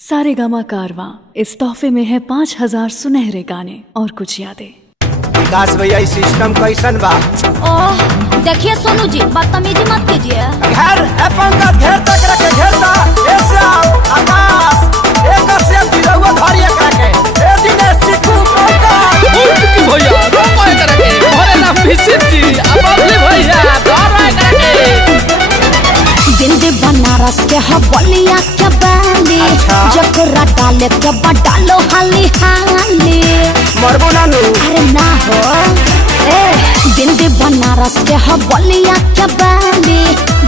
सारेगामा कारवां इस तोहफे में है 5000 सुनहरे गाने और कुछ यादें। विकास भैया इस सिस्टम कैसन बा? ओह देखिए सोनू जी बदतमीजी मत कीजिए। घर अपन का घेर तक रखे घेरता ऐसे आकाश एक से दिलवा धरिए करके ए दिनेश चिकू मौका की भैया रोको करके भरे नाम विशिष्ट जी अबले भैया धरे करके बिंदी बनारस के हवलिया के बाली जकरा डाले के डालो हाली हाली मरबो नानू अरे ना हो ए बिंदी बनारस के हवलिया के बाली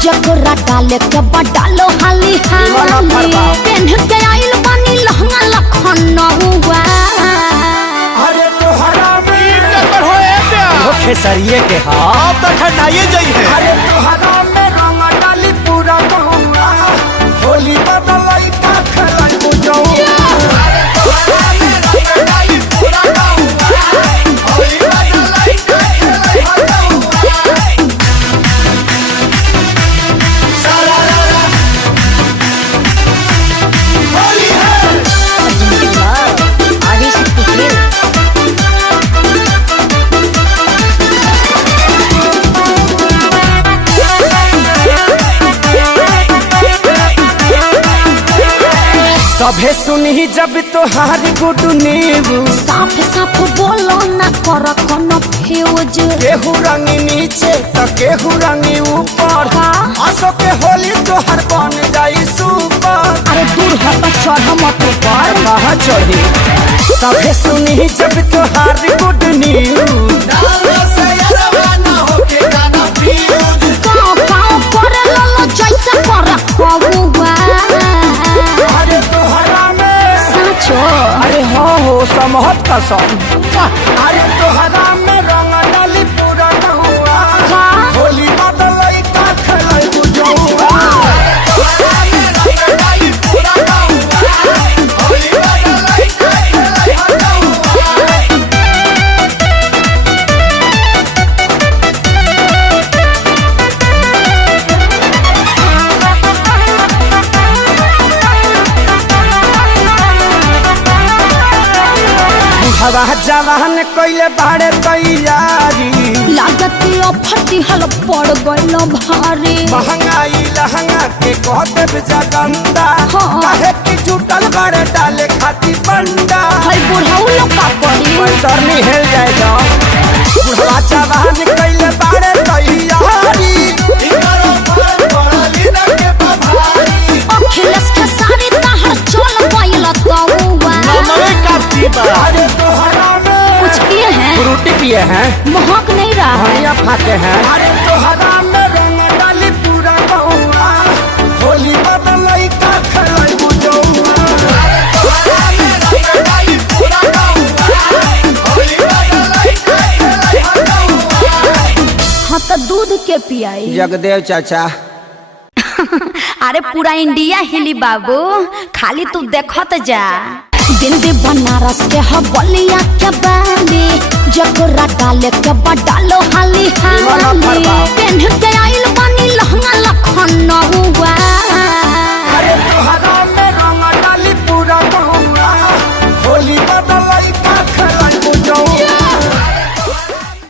जकरा डाले के डालो हाली हाली पेन के आइल बानी लहंगा लखनऊआ अरे तोहरा वीर कर होए प्यार वो खेसरिए के हां तो ठंडाइए जई है। अरे तोहरा में रंग डाली पूरा बहुआ होली बदलाई का खेलाई बुझाऊ अरे तोहरा में रंग डाली पूरा बहुआ होली बदलाई का खेलाई बुझाऊ सारा होली है आदि शक्ति खेल सभे सुनी जब तोहार गुड न्यूज साफ साफ बोलो ना कर कोनो फ्यूज केहू रंगी नीचे तो केहू रंगी ऊपर हाँ? आसो के होली तोहर बन जाई सुपर अरे दूर हट चढ़ मत ऊपर कहाँ चढ़ी सभे सुनी जब तोहार गुड न्यूज गाँव गाँव करे ललो जैसे कर कबुआ अरे तोहरा में साचो अरे हाँ हो समहत कसम अरे तोहरा में रंग डाली पूरा हुआ हाँ? होली बदलाई का खेलाई बुझौआ हवा जवान कइले बाड़े तैयारी लागत फटी हल पड़ गइल भारी महंगाई लहंगा के कहते जगंदा हाँ। काहे की जुटल बाड़े डाले खाती बंडा हई बुढ़ऊ लोग का पड़ी पैतरनी हेल जाएगा बुढ़वा जवान कइले बाड़े तैयारी अखिलेश के सारी तहर चल गइल तौवा अरे तोहरा में कुछ किए हैं फ्रूटी पिए हैं महक नहीं रहा है धनिया फाके हैं अरे तोहरा में रंग डाली पूरा बहुआ होली बदलाई का खेलाई बुझौआ हाँ तो दूध के पियाई जगदेव चाचा अरे पूरा इंडिया हिली बाबू खाली तू देखत जा बिंदी बनारस के हवलिया के बाली जकरा डाले के डालो हाली हाली